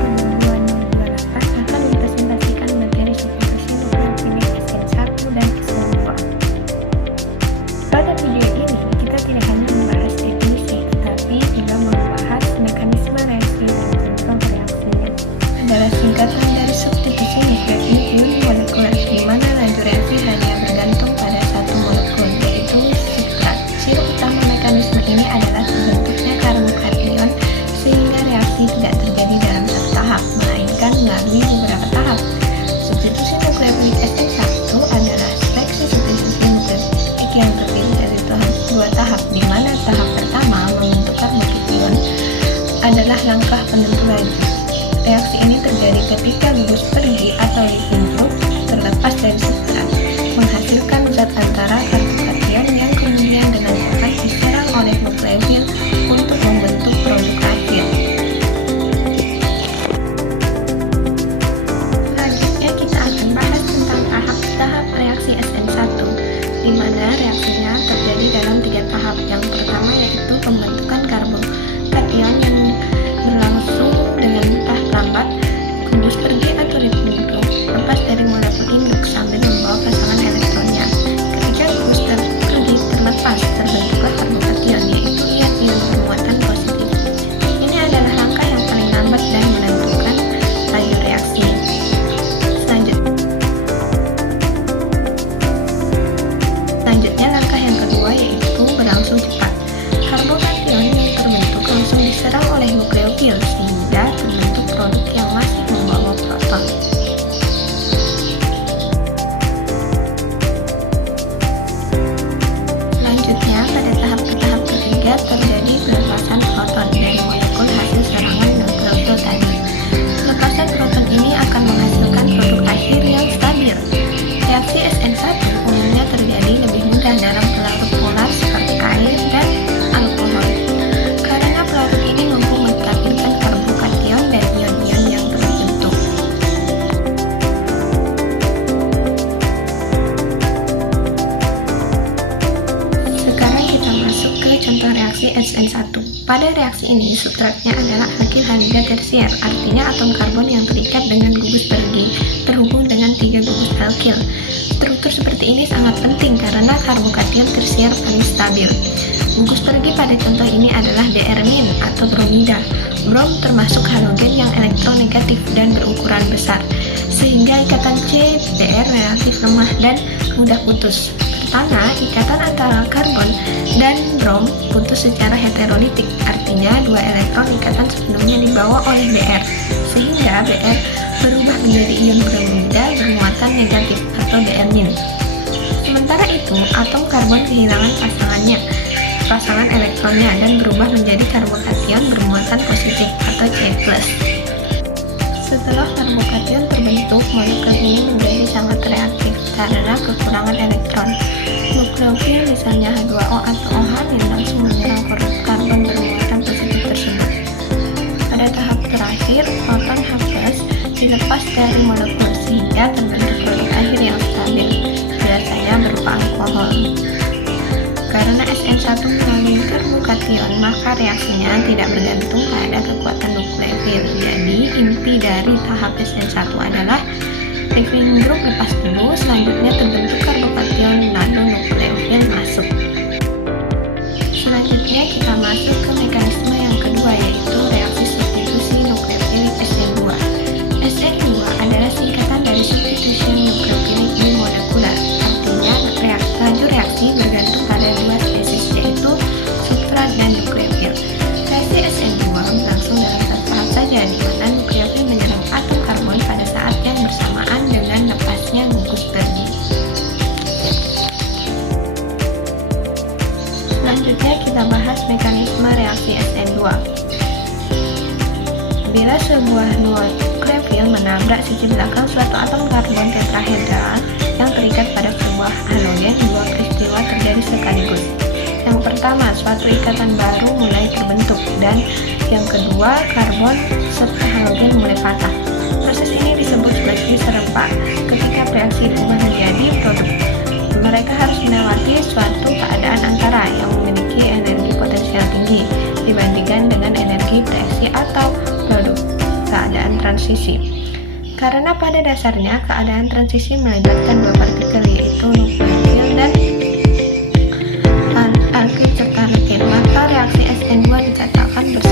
Penemuan molekular atas akan mempresentasikan materi substitusi nukleofilik SN1 dan SN2. Pada video ini, kita tidak hanya membahas definisi, tetapi juga membahas mekanisme reaksi dan contoh reaksinya. Adalah singkatan dari substitusi nukleotik ion molekuler, di mana laju reaksi hanya bergantung pada satu molekul, yaitu substrat. Ciri utama mekanisme ini adalah terbentuknya karbokation, sehingga reaksi tidak terjadi dalam satu tahap, melainkan melalui beberapa tahap. Substitusi nukleofilik SN1 adalah seleksi substitusi nukleofilik yang terdiri dari dua tahap, di mana tahap pertama membentuk karbokation adalah langkah penentu laju. Reaksi ini terjadi ketika gugus pergi atau living group terlepas dari substrat, menghasilkan zat antara karbokation yang kemudian dengan cepat diserang oleh nukleofil untuk membentuk produk akhir. Selanjutnya kita akan bahas tentang tahap reaksi SN1, di mana reaksinya terjadi dalam 3 tahap. Yang pertama yaitu pembentukan karbokation yang berlangsung dengan tahap lambat, gugus pergi atau living group lepas dari molekul induk sambil membawa pasangan elektronnya. Ketika gugus pergi terlepas, terbentuklah karbokation, yaitu ion bermuatan positif. Ini adalah langkah yang paling lambat dan menentukan laju reaksi. Selanjutnya langkah yang kedua yaitu berlangsung cepat. Karbokation yang terbentuk langsung diserang oleh nukleofil sehingga terbentuk produk yang masih membawa proton. Selanjutnya pada tahap ketiga terjadi pelepasan proton dari molekul hasil serangan nukleofil tadi. Pelepasan proton ini akan menghasilkan produk akhir yang stabil. Reaksi SN1 umumnya terjadi lebih mudah dalam pelarut polar seperti air dan alkohol, karena pelarut ini mampu mencapirkan karbokation dan ion-ion yang terbentuk. Sekarang kita masuk ke contoh reaksi SN1. Pada reaksi ini, substratnya adalah alkil halida tersier, artinya atom karbon yang terikat dengan gugus pergi terhubung dengan 3 gugus alkil. Struktur seperti ini sangat penting karena karbokation tersier paling stabil. Gugus pergi pada contoh ini adalah Dr- atau bromida. Brom termasuk halogen yang elektronegatif dan berukuran besar, sehingga ikatan C-Br relatif lemah dan mudah putus. Pertama, ikatan antara karbon dan brom putus secara heterolitik, artinya 2 elektron ikatan sepenuhnya dibawa oleh Br, sehingga Br berubah menjadi ion bromida bermuatan negatif atau Dr-. Sementara itu, atom karbon kehilangan pasangan elektronnya dan berubah menjadi karbokation bermuatan positif atau C+. Setelah karbokation terbentuk, molekul ini menjadi sangat reaktif karena kekurangan elektron. Nukleofil misalnya H2O atau OH langsung menyerang karbon bermuatan positif tersebut. Pada tahap terakhir, proton H+ dilepas dari molekul sehingga terbentuk produk akhir yang stabil, biasanya berupa alkohol. Karena SN1 mengandung karbokation, maka reaksinya tidak bergantung pada kekuatan nukleofil. Jadi, inti dari tahap SN1 adalah living group lepas dulu, selanjutnya terbentuk karbokation, lalu nukleofil masuk. Selanjutnya kita masuk ke mekanisme yang kedua, yaitu reaksi substitusi nukleofilik SN2. SN2 adalah singkatan dari substitution nukleofilik unimolekular, artinya laju reaksi bergantung pada 2 spesies, yaitu substrat dan nukleofil. Reaksi SN2 berlangsung dalam satu tahap saja, di mana nukleofil menyerang atom karbon pada saat yang bersamaan dengan lepasnya gugus pergi. Selanjutnya kita bahas mekanisme reaksi SN2. Bila sebuah nukleofil menabrak sisi belakang suatu atom karbon tetrahedral yang terikat pada sebuah halogen, 2 peristiwa terjadi sekaligus. Yang pertama, suatu ikatan baru mulai terbentuk, dan yang kedua, karbon serta halogen mulai patah. Proses ini disebut sebagai serempak. Ketika reaksi berubah menjadi produk, mereka harus melewati suatu keadaan antara yang memiliki energi potensial tinggi dibandingkan dengan energi reaksi atau produk. Saat keadaan transisi. Karena pada dasarnya keadaan transisi melibatkan dua partikel, yaitu nukleofil dan alkil serta alkil, maka reaksi SN2 dicatatkan bersama